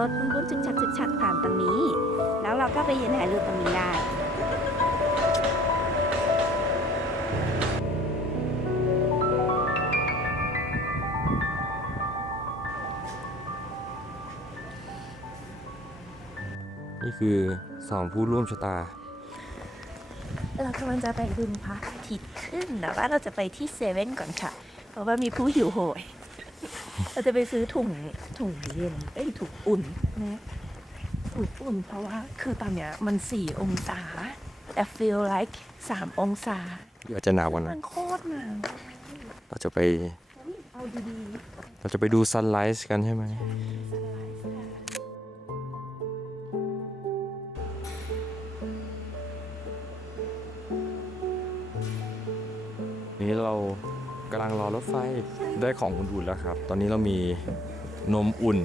รถบุ้นๆจึกชักจึกชักผ่านตรงนี้ แล้วเราก็ไปยืนถ่ายรูปตรงนี้ได้นี่คือสองผู้ร่วมชะตา เรากำลังจะไปดูพระอาทิตย์ขึ้นแต่ว่าเราจะไปที่เซเว่นก่อนค่ะ เพราะว่ามีผู้หิวโหย เราจะไปซื้อถุงถุงเย็นเอ้ยถุงอุ่นนะถุงอุ่นเพราะว่าคือตอนเนี้ยมันสี่องศา แต่ feel like สามองศาเดี๋ยวอาจจะหนาวกว่ามันั้นนโคตรหนาวเราจะไป เอาดีเราจะไปดูซันไลท์กันใช่ไหม นี่เรา กำลังรอรถไฟได้ของอุ่นๆแล้วครับ ตอนนี้เรามีนมอุ่น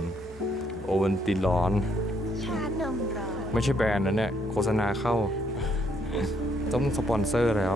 โอเวนตินร้อนๆชานมร้อน ไม่ใช่แบรนด์นะเนี่ย โฆษณาเข้า ต้องสปอนเซอร์แล้ว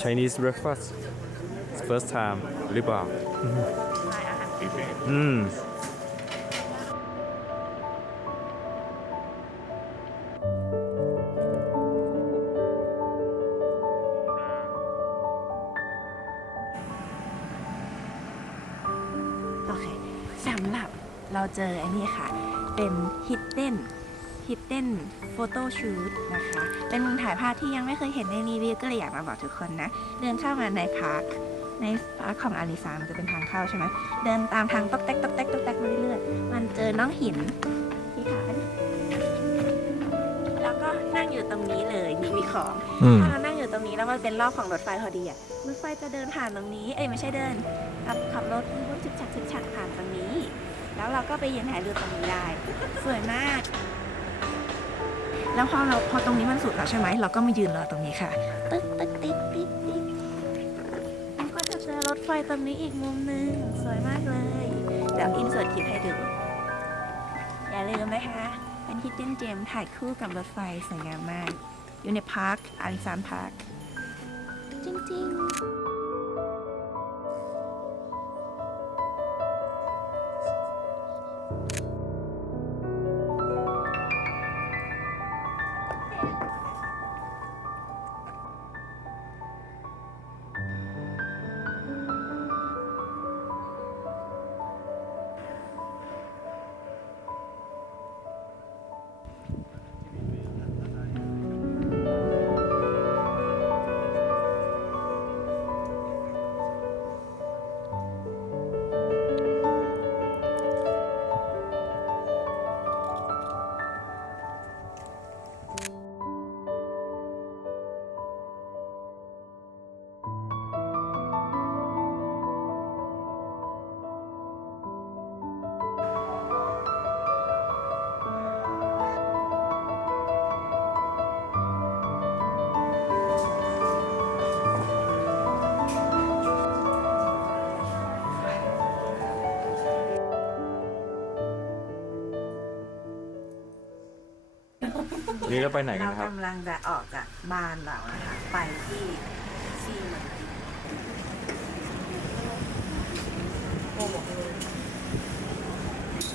Chinese breakfast first time หรือเปล่า อืม โอเคสำหรับเราเจออันนี้ค่ะ เป็น hidden hidden photo shoot นะคะ เป็นมุมถ่ายภาพที่ยังไม่เคยเห็นในรีวิวก็เลยอยากมาบอกทุกคนนะ เดินเข้ามาในพาร์ค ในพาร์คของอาริซามันจะเป็นทางเข้าใช่ไหม เดินตามทางตอกแตกตอกแตกตอกแตกมาเรื่อยๆ มันเจอน้องหินที่ฐานแล้วก็นั่งอยู่ตรงนี้เลยนี่มีของอืมถ้าเรานั่งอยู่ตรงนี้แล้วมันเป็นรอบของรถไฟพอดีอะรถไฟจะเดินผ่านตรงนี้ เอ้ยไม่ใช่เดิน ขับขับรถบุ้นๆจึกชักจึกชักผ่านตรงนี้ แล้วเราก็ไปยืนถ่ายรูปตรงนี้ได้ สวยมาก แล้วพอเราพอตรงนี้มันสุดแล้วใช่ไหมเราก็มายืนรอตรงนี้ค่ะตึ๊กตึ๊กติ๊กติ๊กติ๊กแล้วก็จะเจอรถไฟตรงนี้อีกมุมหนึ่งสวยมากเลย เดี๋ยวอินเสิร์ตคลิปให้ดู อย่าลืมนะคะ เป็น Hidden Gem ถ่ายคู่กับรถไฟสวยงามมาก อยู่ในพาร์คอาริซานพาร์คจริงๆ นี่เราไปไหนกันเราครับ กำลังจะออกจากบ้านเรานะคะไปที่ซีเมืองจีน